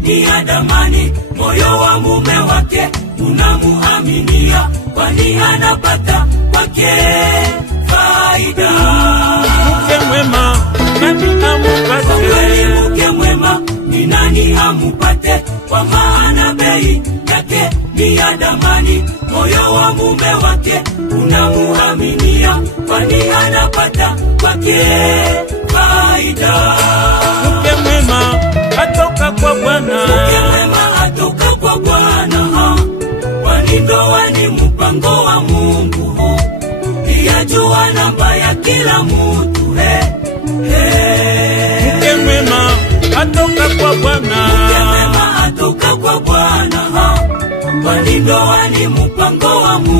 Ni adamani, moyo wa mume wake unamuaminia, kwani anapata kwake faida. Mke mwema nani amupate? Kweli mke mwema ni nani amupate? Kwa maana bei yake ni adamani, moyo wa mume wake unamuaminia, kwani anapata kwake faida. Mke mwema atoka kwa Bwana. Mke mwema atoka kwa Bwana, kwani ndoa ni mpango wa Mungu. Yajua namba ya kila mtu. Mke mwema atoka kwa Bwana. Mke mwema atoka kwa Bwana, kwani ndoa ni mpango wa Mungu.